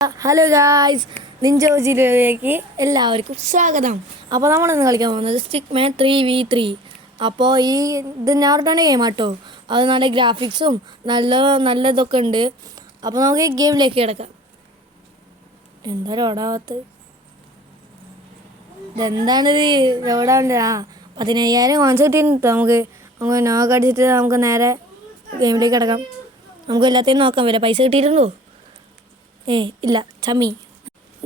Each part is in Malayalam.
ഹലോ ഗായ്സ്, നിഞ്ചോജിലേക്ക് എല്ലാവർക്കും സ്വാഗതം. അപ്പോൾ നമ്മളിന്ന് കളിക്കാൻ പോകുന്നത് സ്റ്റിക്മാൻ 3v3. അപ്പോൾ ഇത് ഞാറുടെ ഗെയിം ആട്ടോ. അത് നല്ല ഗ്രാഫിക്സും നല്ല ഇതൊക്കെ ഉണ്ട്. അപ്പോൾ നമുക്ക് ഈ ഗെയിമിലേക്ക് കിടക്കാം. എന്താ ഓടാവത്ത്? ഇതെന്താണിത്? ഓടാണ്ട് 15,000 കോൺസ് കിട്ടിയിട്ടുണ്ട്. നമുക്ക് നോക്ക് അടിച്ചിട്ട് നമുക്ക് നേരെ ഗെയിമിലേക്ക് കിടക്കാം. നമുക്ക് എല്ലാത്തിനും നോക്കാം. വരെ പൈസ കിട്ടിയിട്ടുണ്ടോ? ഇല്ല, ചമ്മി.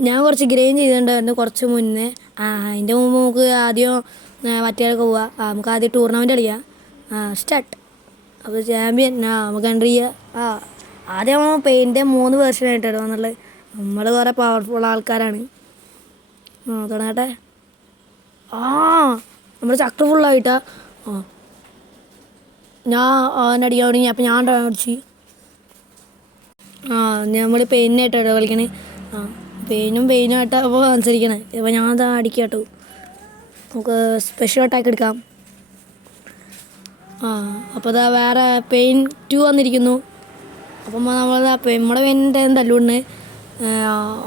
ഞാൻ കുറച്ച് ഗ്രൈൻഡ് ചെയ്തിട്ടുണ്ടായിരുന്നു കുറച്ച് മുന്നേ. അതിൻ്റെ മുമ്പ് നമുക്ക് ആദ്യം മറ്റേതൊക്കെ പോവാം. നമുക്ക് ആദ്യം ടൂർണമെൻറ്റ് കളിക്കാം. സ്റ്റാർട്ട്. അപ്പോൾ ചാമ്പ്യൻ നമുക്ക് എൻട്രി ചെയ്യാം. ആദ്യം പെയിൻ്റെ 3 വേർഷനായിട്ടാണ് വന്നുള്ളത്. നമ്മൾ കുറേ പവർഫുൾ ആൾക്കാരാണ്. തുടങ്ങട്ടെ. നമ്മൾ ചക്ര ഫുള്ളായിട്ടാ. ഞാൻ അടിക്കാൻ തുടങ്ങി. അപ്പോൾ ഞാൻ അടിച്ച് നമ്മൾ പെയിനായിട്ടോ കളിക്കണേ. പെയിനുമായിട്ടാണ് അപ്പോൾ അനുസരിക്കണേ. ഇപ്പോൾ ഞാൻ അതാ അടിക്കുക കേട്ടോ. നമുക്ക് സ്പെഷ്യൽ അറ്റാക്ക് എടുക്കാം. അപ്പോൾ അതാ വേറെ പെയിൻ 2 വന്നിരിക്കുന്നു. അപ്പം നമ്മളതാ നമ്മുടെ പെയിൻ്റെ തല്ലുകൊണ്ട്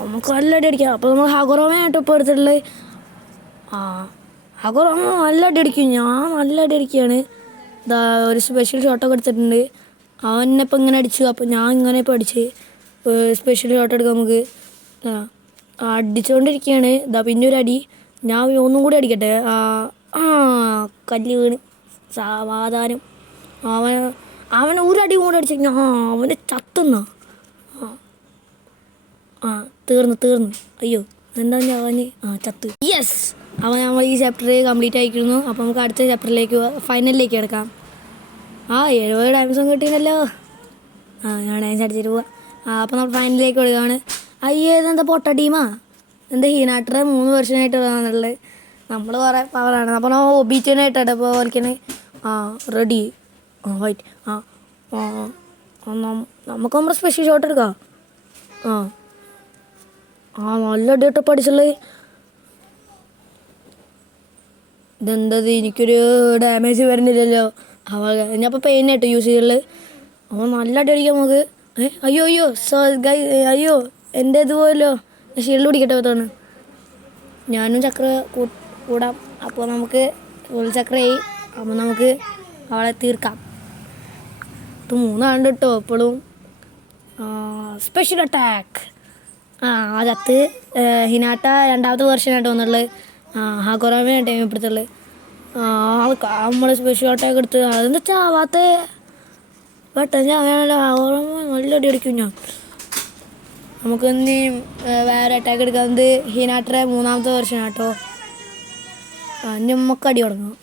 നമുക്ക് നല്ല അടി അടിക്കാം. അപ്പോൾ നമ്മൾ ഹഗോറോമയായിട്ട് ഇപ്പോൾ എടുത്തിട്ടുള്ളത്. ഹഗോറോമ നല്ല അടി അടിക്കും. ഞാൻ നല്ല അടി അടിക്കുകയാണ്. ഇതാ ഒരു സ്പെഷ്യൽ ഷോട്ടൊക്കെ എടുത്തിട്ടുണ്ട്. അവനെപ്പോൾ ഇങ്ങനെ അടിച്ചു. അപ്പോൾ ഞാൻ ഇങ്ങനെ ഇപ്പോൾ അടിച്ച് സ്പെഷ്യൽ ഷോട്ട് എടുക്കാം നമുക്ക്. അടിച്ചുകൊണ്ടിരിക്കുകയാണ്. ഇതാ പിന്നെ ഒരു അടി. ഞാൻ ഒന്നും കൂടി അടിക്കട്ടെ. കല്ല് വീണ് സാവധാനം. അവൻ ഒരു അടി കൂടെ അടിച്ചു. അവൻ്റെ ചത്തുന്ന. തീർന്നു. അയ്യോ, എന്താ അവന് ചത്ത്. യെസ്, അവൻ നമ്മൾ ഈ ചാപ്റ്റർ കംപ്ലീറ്റ് ആയിരിക്കുന്നു. അപ്പോൾ നമുക്ക് അടുത്ത ചാപ്റ്ററിലേക്ക് ഫൈനലിലേക്ക് കിടക്കാം. 70 ഡയമണ്ട്സും കിട്ടിയില്ലല്ലോ. ഞാൻ ഡാൻസ് അടിച്ചിട്ട് പോവാം. അപ്പോൾ നമ്മൾ ഫൈനലിലേക്ക് കൊടുക്കുകയാണ്. ഇതെന്താ പൊട്ട ടീമാ? എന്താ ഹീനാട്ടർ 3 വർഷമായിട്ട് വന്നുള്ളത്. നമ്മൾ കുറേ പവറാണ്. അപ്പോൾ നമ്മൾ ഒബീറ്റനായിട്ടാണ് ഇപ്പോൾ കളിക്കണേ. റെഡി. വൈറ്റ്. നമുക്ക് നമ്മുടെ സ്പെഷ്യൽ ഷോട്ട് എടുക്കാം. നല്ല അടിയോട്ട് പഠിച്ചുള്ളത്. ഇതെന്തത്? എനിക്കൊരു ഡാമേജ് വരുന്നില്ലല്ലോ. ഞാനിപ്പോൾ പെയിനായിട്ട് യൂസ് ചെയ്തുള്ളത്. അപ്പോൾ നല്ല അടി അടിക്കാം നമുക്ക്. അയ്യോ എൻ്റെ ഇതുപോലോ. ഷീൽഡ് പിടിക്കട്ടെ തോന്നു. ഞാനും ചക്ര കൂടാം. അപ്പോൾ നമുക്ക് ഫുൾ ചക്രയായി. അപ്പോൾ നമുക്ക് അവളെ തീർക്കാം. ഇത് 3 ആളുണ്ട് കേട്ടോ എപ്പോഴും. Special attack. അതത്ത് ഹിനാട്ട 2ാമത്തെ വേർഷനായിട്ട് വന്നുള്ളത്. ഹഗോറോമയാണ് ടൈം ഇപ്പോഴത്തുള്ളത്. നമ്മൾ സ്പെഷ്യൽ അറ്റാക്ക് എടുത്ത് അതെന്താ ചാവാത്ത പെട്ടെന്ന് ചാവാനല്ലോ. ഹഗോറോമ നല്ല അടി അടിക്കും. നമുക്ക് ഇനി വേറെ അറ്റാക്ക് എടുക്കുന്നത് ഹിനാട്ടറെ 3ാമത്തെ വേർഷനാട്ടോ. നമുക്ക് അടി തുടങ്ങും.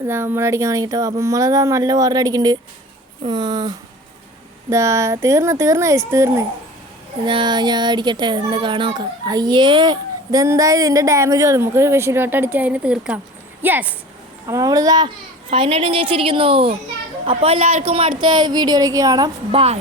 അതാ നമ്മളടിക്കാൻ തുടങ്ങിട്ടോ. അപ്പം നമ്മളതാ നല്ല വാറിൽ അടിക്കുന്നുണ്ട്. തീർന്ന് ഞാൻ അടിക്കട്ടെ. എന്താ കാണാൻ നോക്കാം. ഇതെന്തായാലും ഇതിൻ്റെ ഡാമേജ് വരും. നമുക്ക് സ്പെഷ്യലോട്ട് അടിച്ച് അതിനെ തീർക്കാം. യെസ്, അപ്പോൾ നമ്മളിതാ ഫൈനലായിട്ടും ജയിച്ചിരിക്കുന്നു. അപ്പോൾ എല്ലാവർക്കും അടുത്ത വീഡിയോയിലേക്ക് കാണാം. ബൈ.